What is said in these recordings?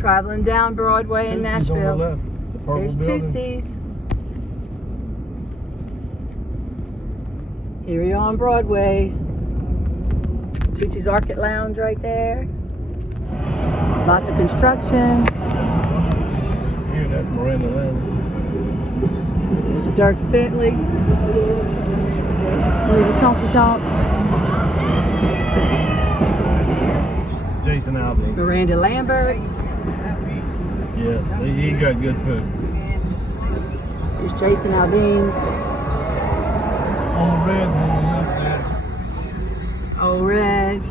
Traveling down Broadway in Nashville. There's Tootsie's. Here we are on Broadway. Tootsie's Arcade Lounge right there. Lots of construction. Here, that's Miranda Land. There's Dirk's Bentley. There's a Tonky Tonk. Jason Aldean. Miranda Lambert's. Yeah, he got good food. There's Jason Aldean's. On red one up there. Old Red.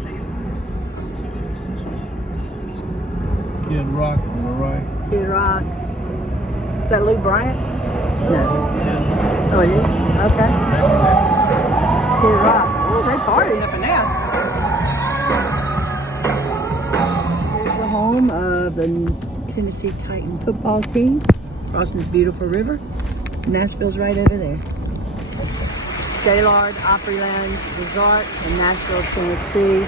Kid Rock on the right. Kid Rock. Is that Luke Bryant? No. Oh, it is? Okay. Kid Rock. Oh, they partying up in there. Here's the home of the Tennessee Titan football team. Crossing this beautiful river. Nashville's right over there. Gaylord Opryland Resort in Nashville, Tennessee.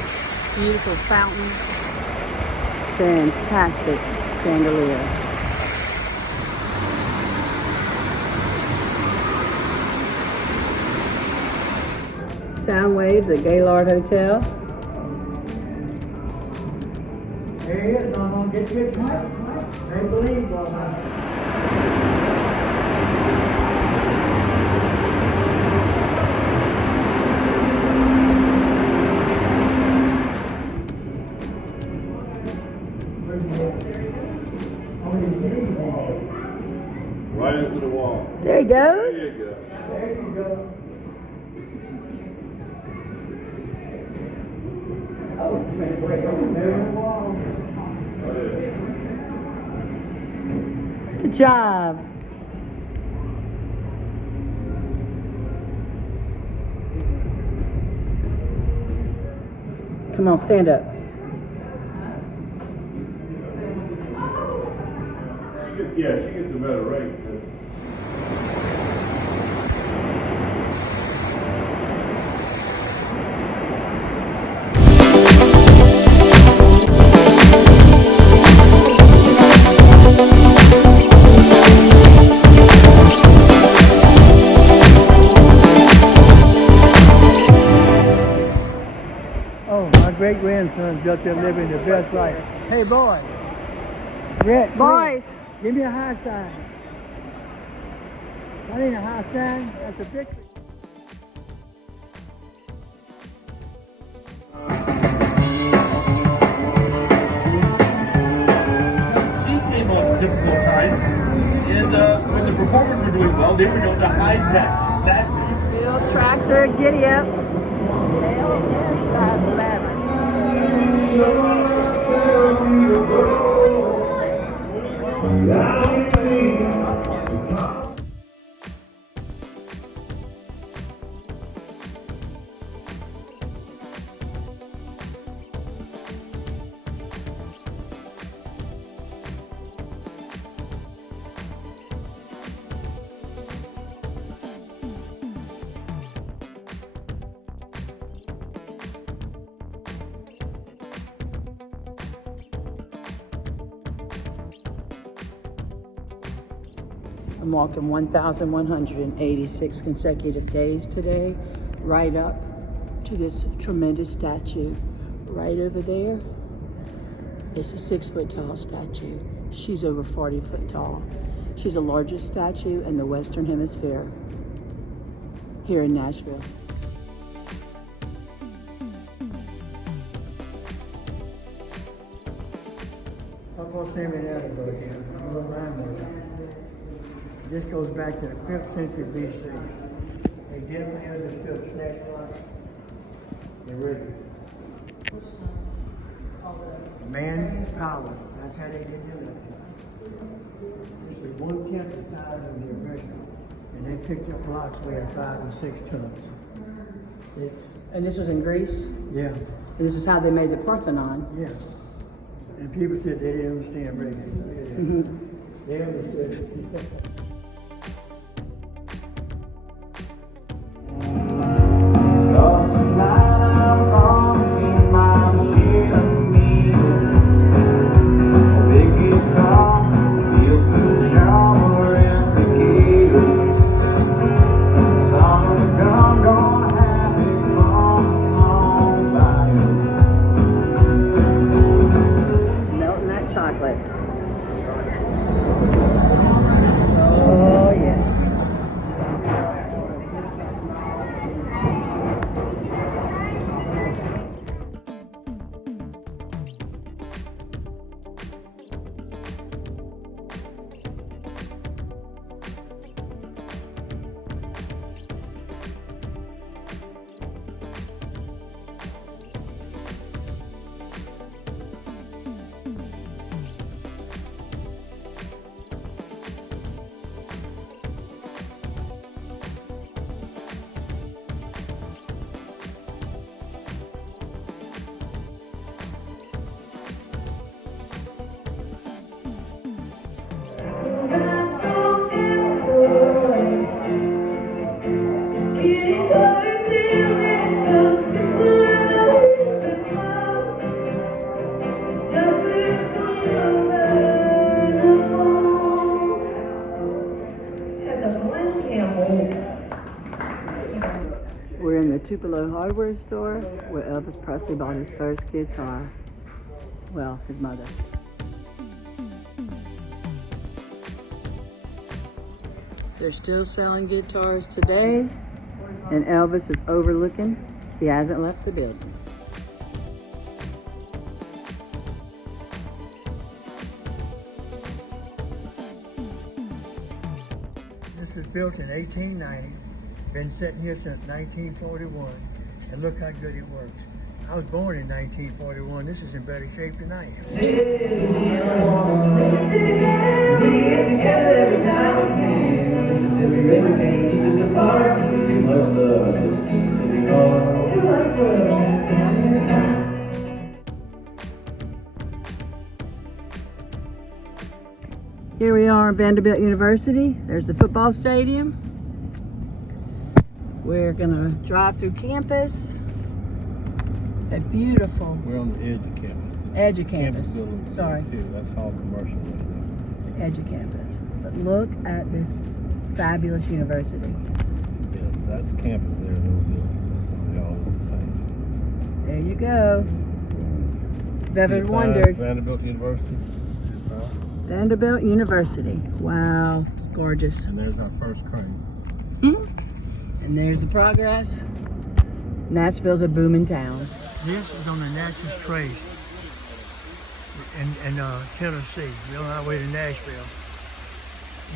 Beautiful fountain. Fantastic chandelier. Sound waves at Gaylord Hotel. There he is. I'm going to get you tonight. Make believe all that. Right into the wall. There he goes. There you go. There you go. Oh, man, break over there in the wall. Good job. Come on, stand up. Yeah, she gets a better rate. Oh, my great-grandson's out there living the best life. Hey, boy. Rick, Boys. give me a high sign. That ain't a high sign. That's a victory. These came on difficult times, and when the performers were doing well, they were known to hide that. Nashville Tractor, giddy up. I'm walking 1,186 consecutive days today, right up to this tremendous statue. Right over there, it's a 6-foot tall statue. She's over 40 foot tall. She's the largest statue in the Western Hemisphere, here in Nashville. I'm going to see me there go again. I'm going to rhyme with it. This goes back to the 5th century BC. They definitely understood snake like the river. Manpower. That's how they did it. This is 1/10 the size of the original. And they picked up blocks weighing 5 and 6 tons. And this was in Greece? Yeah. And this is how they made the Parthenon. Yes. And people said they didn't understand rigging. They understood. Biggie chocolate. Oh, yes. We're in the Tupelo hardware store where Elvis Presley bought his first guitar. Well, his mother. They're still selling guitars today, and Elvis is overlooking. He hasn't left the building. This was built in 1890, been sitting here since 1941, and look how good it works. I was born in 1941. This is in better shape than I am. Here we are at Vanderbilt University. There's the football stadium. We're gonna drive through campus. It's a beautiful We're on the edge of campus. edge of campus. Building. Sorry, Too. That's all commercial right the edge of campus. But look at this fabulous university. there. Yeah, that's campus there, those buildings. They all look the same. There you go. If you ever Inside wondered, Vanderbilt University. Vanderbilt University. Wow, it's gorgeous. And there's our first crane. And there's the progress. Nashville's a booming town. This is on the Natchez Trace in Tennessee. We're on our way to Nashville.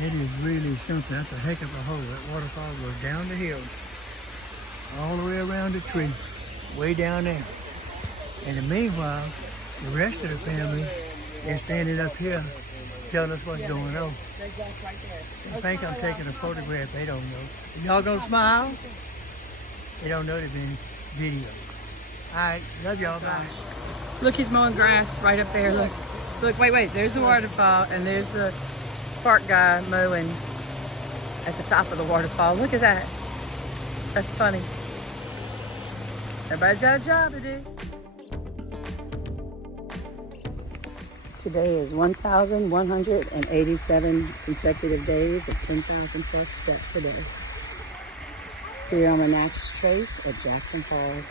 It is really something. That's a heck of a hole. That waterfall goes down the hill, all the way around the tree, way down there. And in the meanwhile, the rest of the family is standing up here telling us what's going on. They think I'm taking a photograph. They don't know. Y'all gonna smile? They don't know they've been video. All right, love y'all. Bye. Look, he's mowing grass right up there. Look, look, wait. There's the waterfall, and there's the park guy mowing at the top of the waterfall. Look at that. That's funny. Everybody's got a job to do. Today is 1,187 consecutive days of 10,000 plus steps a day. Here on the Natchez Trace at Jackson Falls.